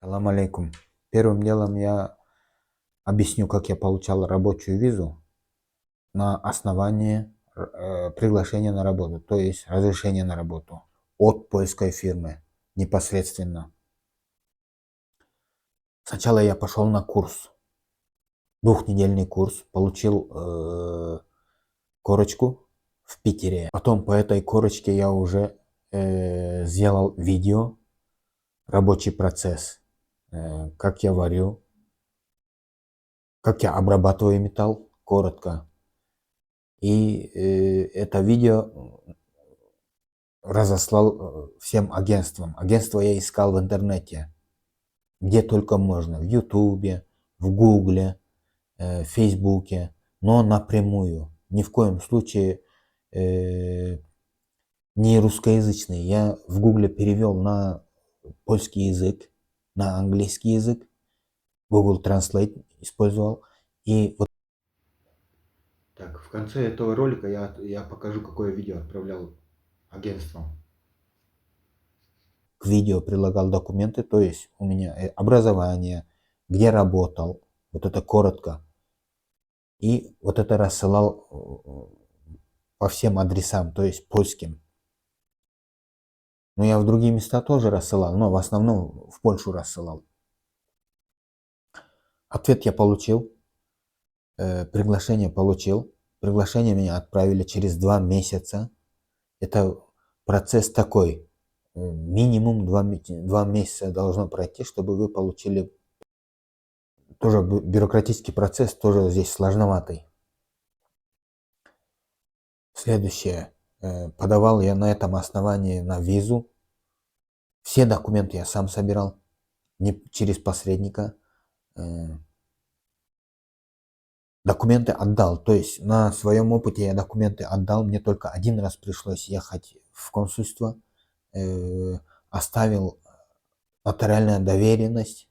Салам алейкум. Первым делом я объясню, как я получал рабочую визу на основании приглашения на работу, то есть разрешения на работу от польской фирмы непосредственно. Сначала я пошел на курс, двухнедельный курс, получил корочку в Питере. Потом по этой корочке я уже сделал видео, рабочий процесс, как я варю, как я обрабатываю металл, коротко. И это видео разослал всем агентствам. Агентство я искал в интернете, где только можно, в Ютубе, в Гугле, в Фейсбуке, но напрямую. Ни в коем случае не русскоязычный. Я в Гугле перевел на польский язык, на английский язык, Google Translate использовал. И вот так, в конце этого ролика я покажу, какое видео отправлял агентствам. К видео прилагал документы, то есть у меня образование, где работал, вот это коротко. И вот это рассылал по всем адресам, то есть польским. Но я в другие места тоже рассылал, но в основном в Польшу рассылал. Ответ я получил, приглашение получил. Приглашение меня отправили через 2 месяца. Это процесс такой. Минимум 2 месяца должно пройти, чтобы вы получили. Тоже бюрократический процесс, тоже здесь сложноватый. Следующее. Подавал я на этом основании на визу. Все документы я сам собирал, не через посредника. Документы отдал, то есть на своем опыте я документы отдал. Мне только один раз пришлось ехать в консульство. Оставил нотариальную доверенность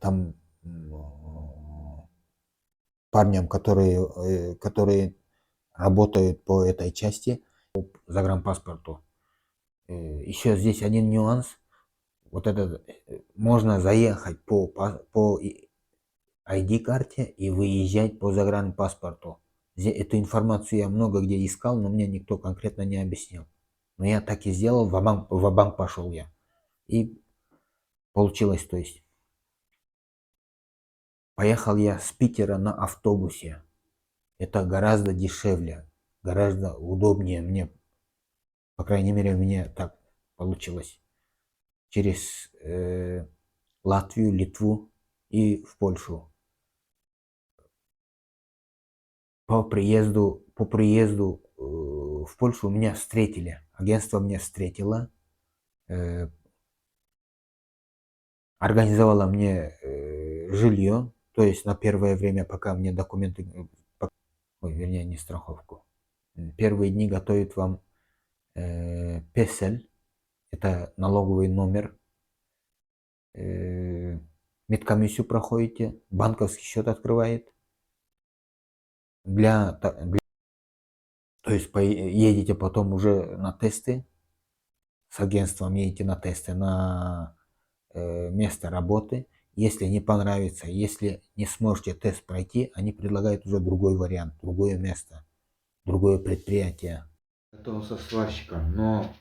там парням, которые работают по этой части, по загранпаспорту. Еще здесь один нюанс. Вот этот, можно заехать по ID-карте и выезжать по загранпаспорту. Эту информацию я много где искал, но мне никто конкретно не объяснил. Но я так и сделал, в банк пошел я. И получилось, то есть. Поехал я с Питера на автобусе. Это гораздо дешевле, гораздо удобнее мне. По крайней мере, мне так получилось. Через Латвию, Литву и в Польшу. По приезду в Польшу меня встретили. Агентство меня встретило. Организовало мне жилье. То есть на первое время, пока мне документы... вернее, не страховку. Первые дни готовят вам песель. Это налоговый номер. Медкомиссию проходите. Банковский счет открывает. То есть едете потом уже на тесты. С агентством едете на тесты на место работы. Если не понравится, если не сможете тест пройти, они предлагают уже другой вариант, другое место, другое предприятие. Готовился сварщиком, но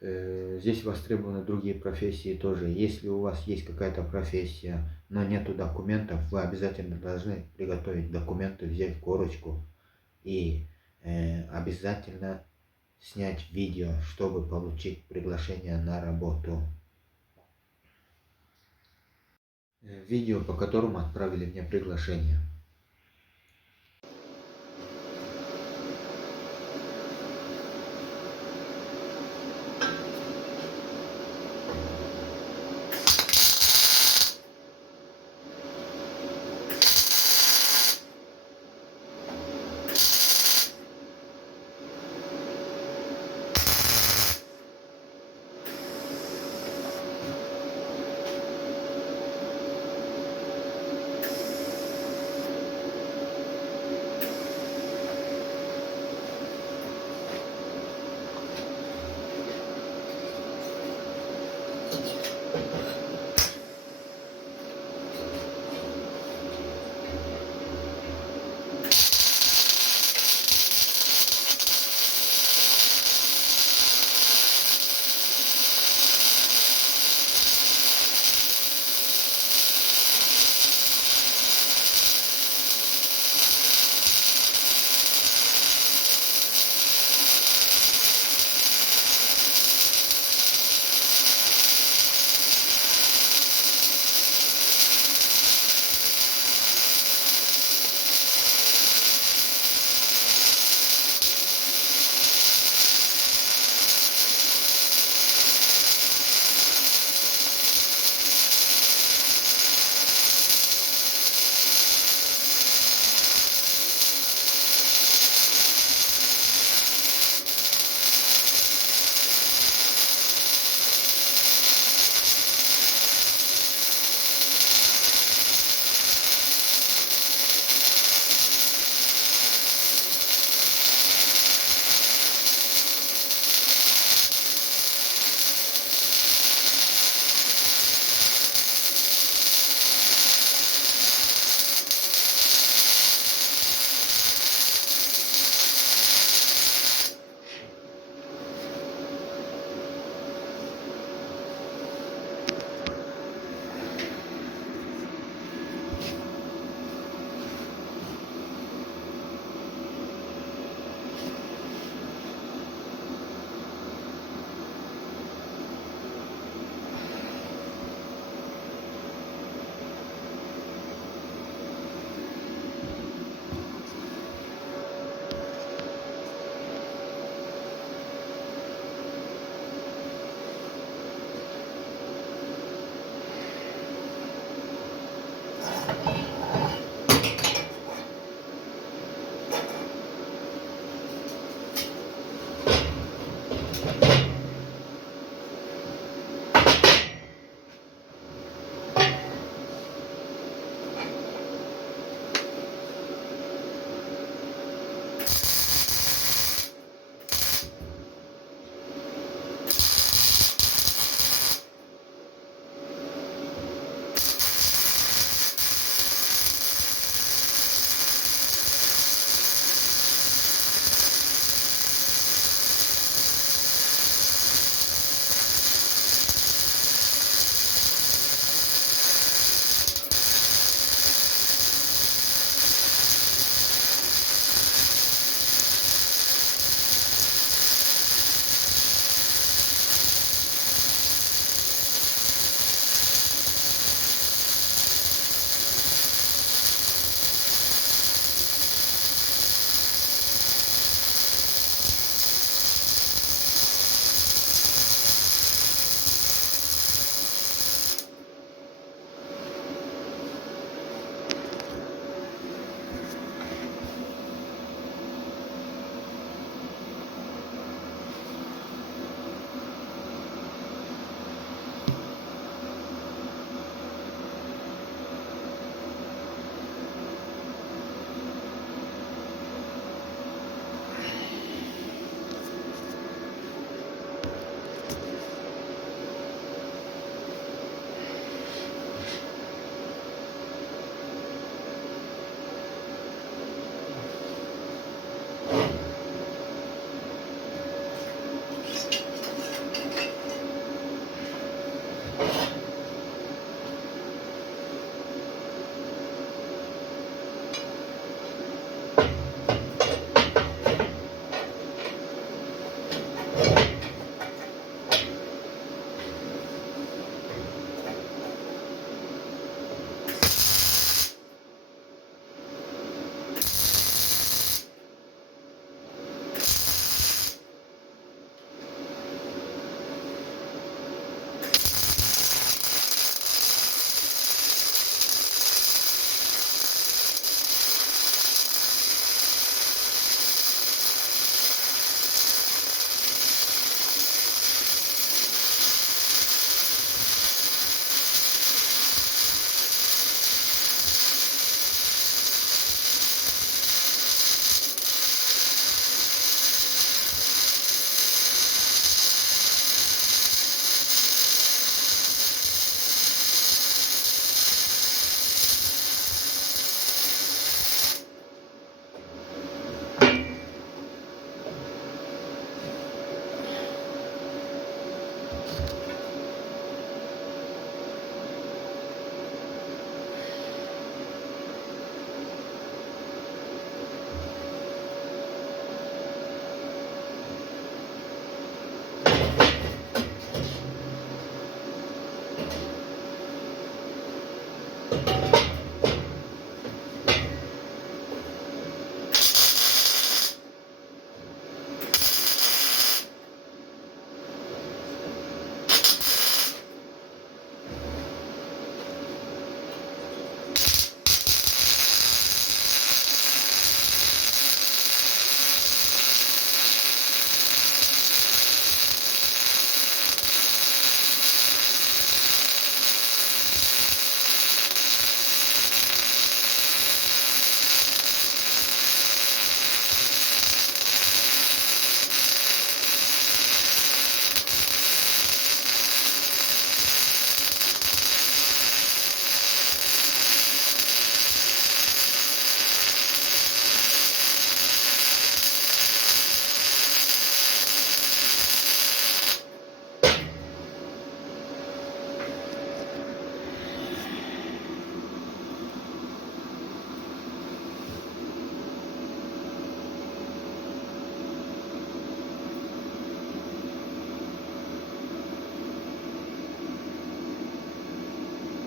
здесь востребованы другие профессии тоже. Если у вас есть какая-то профессия, но нету документов, вы обязательно должны приготовить документы, взять корочку и обязательно снять видео, чтобы получить приглашение на работу. Видео, по которому отправили мне приглашение.